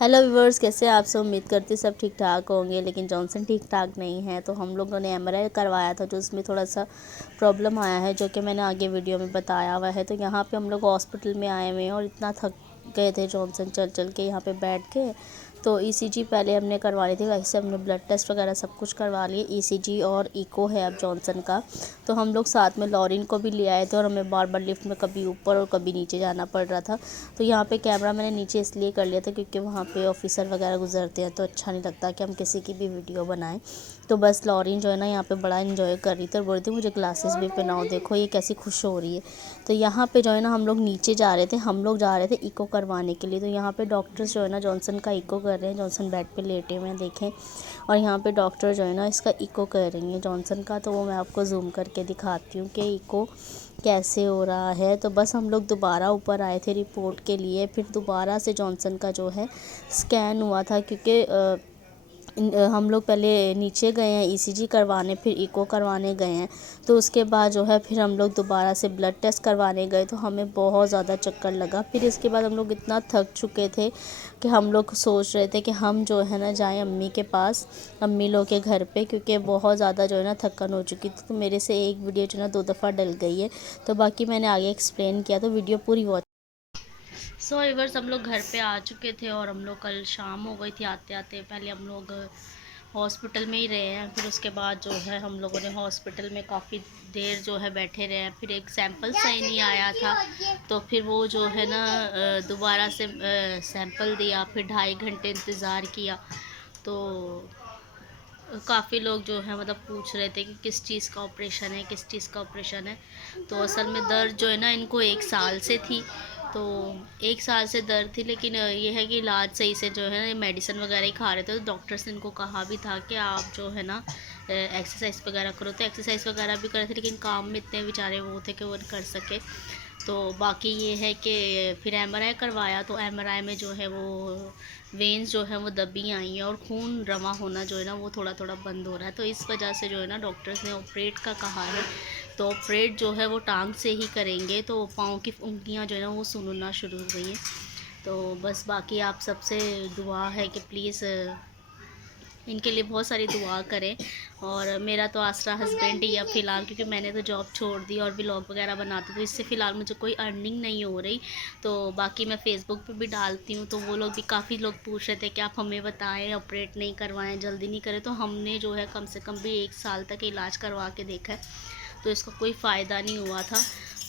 Hello viewers, कैसे आप सब। उम्मीद करती सब ठीक ठाक होंगे, लेकिन जॉनसन ठीक ठाक नहीं है। तो हम लोगों ने एमआरआई करवाया था, जो उसमें थोड़ा सा प्रॉब्लम आया है, जो कि मैंने आगे वीडियो में बताया हुआ है। तो यहाँ पे हम लोग हॉस्पिटल में आए हुए हैं और इतना थक गए थे जॉनसन चल चल के यहाँ पे बैठ के। तो ईसीजी पहले हमने करवा ली थी, वैसे हमने ब्लड टेस्ट वगैरह सब कुछ करवा लिए। ईसीजी और इको है अब जॉनसन का। तो हम लोग साथ में लॉरिन को भी ले आए थे और हमें बार बार लिफ्ट में कभी ऊपर और कभी नीचे जाना पड़ रहा था। तो यहाँ पे कैमरा मैंने नीचे इसलिए कर लिया था क्योंकि वहाँ पे ऑफिसर वगैरह गुजरते हैं, तो अच्छा नहीं लगता कि हम किसी की भी वीडियो बनाएं। तो बस लॉरिन जो है ना यहाँ पे बड़ा इन्जॉय कर रही थी और बोल रही थी मुझे ग्लासेस भी पहनाओ, देखो ये कैसी खुश हो रही है। तो यहाँ पे जो है ना हम लोग नीचे जा रहे थे, हम लोग जा रहे थे इको करवाने के लिए। तो यहाँ पे डॉक्टर्स जो है ना जॉनसन का इको कर रहे हैं। जॉनसन बेड पे लेटे हुए हैं, देखें। और यहाँ पे डॉक्टर जो है ना इसका इको कर रही हैं जॉनसन का। तो वो मैं आपको जूम करके दिखाती हूँ कि इको कैसे हो रहा है। तो बस हम लोग दोबारा ऊपर आए थे रिपोर्ट के लिए, फिर दोबारा से जॉनसन का जो है स्कैन हुआ था, क्योंकि हम लोग पहले नीचे गए हैं ईसीजी करवाने, फिर इको करवाने गए हैं। तो उसके बाद जो है फिर हम लोग दोबारा से ब्लड टेस्ट करवाने गए। तो हमें बहुत ज़्यादा चक्कर लगा। फिर इसके बाद हम लोग इतना थक चुके थे कि हम लोग सोच रहे थे कि हम जो है ना जाएं अम्मी के पास, अम्मी लोग के घर पे, क्योंकि बहुत ज़्यादा जो है ना थकन हो चुकी थी। तो मेरे से एक वीडियो जो है ना 2 दफ़ा डल गई है। तो बाकी मैंने आगे एक्सप्लेन किया, तो वीडियो पूरी वॉच। सो व्यूअर्स, हम लोग घर पे आ चुके थे और हम लोग कल शाम हो गई थी आते आते। पहले हम लोग हॉस्पिटल में ही रहे हैं, फिर उसके बाद जो है हम लोगों ने हॉस्पिटल में काफ़ी देर जो है बैठे रहे हैं। फिर एक सैंपल सही नहीं आया था, तो फिर वो जो है ना दोबारा से सैंपल दिया, फिर 2.5 घंटे इंतज़ार किया। तो काफ़ी लोग जो है मतलब पूछ रहे थे कि किस चीज़ का ऑपरेशन है, किस चीज़ का ऑपरेशन है। तो असल में दर्द जो है ना इनको 1 साल से थी। तो 1 साल से दर्द थी, लेकिन ये है कि इलाज सही से जो है ना मेडिसिन वगैरह ही खा रहे थे। तो डॉक्टर्स ने इनको कहा भी था कि आप जो है ना एक्सरसाइज वगैरह करो। तो एक्सरसाइज वगैरह भी कर रहे थे, लेकिन काम में इतने बेचारे वो थे कि वो कर सके। तो बाकी ये है कि फिर एमआरआई करवाया। तो एमआरआई में जो है वो वेंस जो है वो दबी आई हैं और खून रवा होना जो है ना वो थोड़ा थोड़ा बंद हो रहा है। तो इस वजह से जो है ना डॉक्टर्स ने ऑपरेट का कहा है। तो ऑपरेट जो है वो टांग से ही करेंगे। तो पाँव की उंगलियां जो है ना वो सुनना शुरू हो गई हैं। तो बस बाकी आप सबसे दुआ है कि प्लीज़ इनके लिए बहुत सारी दुआ करें। और मेरा तो आसरा हस्बैंड ही है फ़िलहाल, क्योंकि मैंने तो जॉब छोड़ दी और व्लॉग वगैरह बनाती, तो इससे फ़िलहाल मुझे कोई अर्निंग नहीं हो रही। तो बाकी मैं फ़ेसबुक पे भी डालती हूँ, तो वो लोग भी काफ़ी लोग पूछ रहे थे कि आप हमें बताएं, ऑपरेट नहीं करवाएं, जल्दी नहीं करें। तो हमने जो है कम से कम भी 1 साल तक इलाज करवा के देखा है, तो इसका कोई फ़ायदा नहीं हुआ था।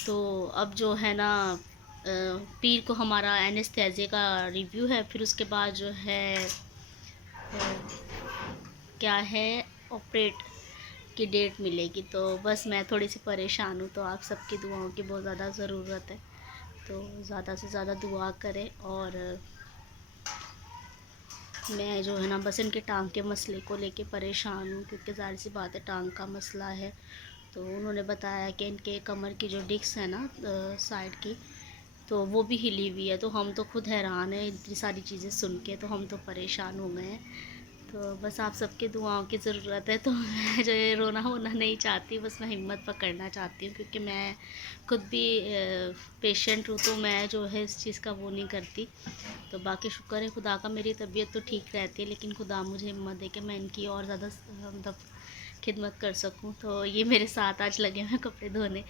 तो अब जो है ना पीर को हमारा एनेस्थेसिया का रिव्यू है, फिर उसके बाद जो है क्या है ऑपरेट की डेट मिलेगी। तो बस मैं थोड़ी सी परेशान हूँ, तो आप सबकी दुआओं की बहुत ज़्यादा ज़रूरत है। तो ज़्यादा से ज़्यादा दुआ करें। और मैं जो है ना बस इनके टांग के मसले को लेके परेशान हूँ, क्योंकि ज़ाहिर सी बात है टांग का मसला है। तो उन्होंने बताया कि इनके कमर की जो डिस्क है ना साइड की, तो वो भी हिली हुई है। तो हम तो खुद हैरान हैं इतनी सारी चीज़ें सुन के, तो हम तो परेशान हो गए हैं। तो बस आप सबकी दुआओं की ज़रूरत है। तो मैं जो है रोना वोना नहीं चाहती, बस मैं हिम्मत पकड़ना चाहती हूँ, क्योंकि मैं खुद भी पेशेंट हूँ। तो मैं जो है इस चीज़ का वो नहीं करती। तो बाकी शुक्र है खुदा का, मेरी तबीयत तो ठीक रहती है, लेकिन खुदा मुझे हिम्मत दे के मैं इनकी और ज़्यादा मतलब खिदमत कर सकूं। तो ये मेरे साथ आज लगे हुए कपड़े धोने।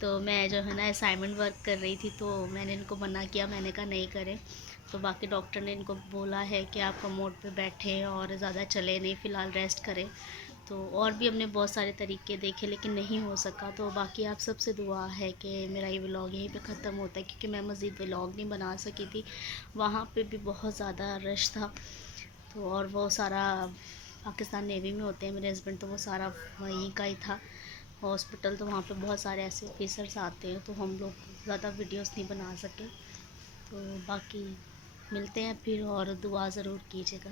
तो मैं जो है ना असाइनमेंट वर्क कर रही थी, तो मैंने इनको मना किया, मैंने कहा नहीं करें। तो बाकी डॉक्टर ने इनको बोला है कि आप कमोड पे बैठें और ज़्यादा चले नहीं, फ़िलहाल रेस्ट करें। तो और भी हमने बहुत सारे तरीके देखे, लेकिन नहीं हो सका। तो बाकी आप सबसे दुआ है कि मेरा ये व्लॉग यहीं पे ख़त्म होता है, क्योंकि मैं मज़ीद व्लॉग नहीं बना सकी थी। वहाँ पे भी बहुत ज़्यादा रश था। तो और वो सारा पाकिस्तान नेवी में होते हैं मेरे हस्बैंड, तो वो सारा वहीं का ही था हॉस्पिटल। तो वहाँ पे बहुत सारे ऐसे ऑफिसर्स आते हैं, तो हम लोग ज़्यादा वीडियोस नहीं बना सके। तो बाकी मिलते हैं फिर, और दुआ ज़रूर कीजिएगा।